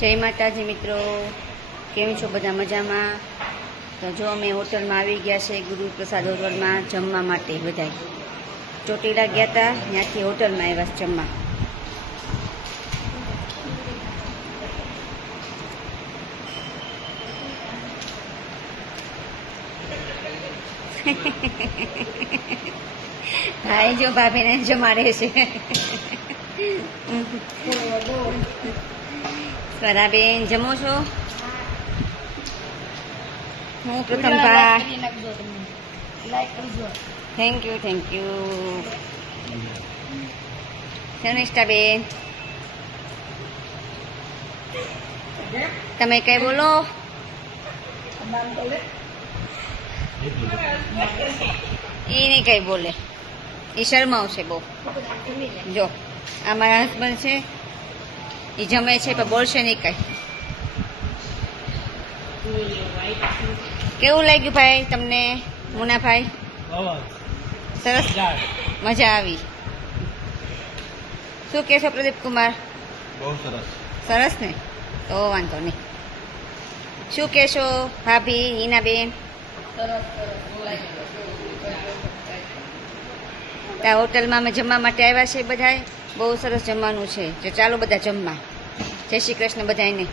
જય માતાજી મિત્રો, કેમ છો બધા? મજામાં? તો જો અમે હોટલમાં આવી ગયા છે, ગુરુપ્રસાદ હોટલમાં જમવા માટે. બધા ચોટીલા ગયા હતા, ત્યાંથી હોટલમાં આવ્યા છે જમવા. ભાઈ જો ભાભીને જમાડે છે. સ્વરાબેન જમો છો? હું પ્રથમ થેન્ક યુ શનિષ્ઠાબેન, તમે કઈ બોલો? એ નહીં કઈ બોલે, એ શરમાવશે બહુ. જો આ મારા હસબન્ડ છે, એ જમે છે પણ બોલશે નહીં કઈ. કેવું લાગ્યું ભાઈ તમને મુનાભાઈ? સરસ, મજા આવી. શું કહેશો પ્રદીપ કુમાર? બહુ સરસ. સરસ ને, તો વાંધો નહીં. શું કહેશો ભાભી હિનાબેન? ત્યાં હોટલમાં અમે જમવા માટે આવ્યા છે બધાય. બહુ સરસ જમવાનું છે. જો ચાલો બધા જમવા. જય શ્રી કૃષ્ણ બધાને.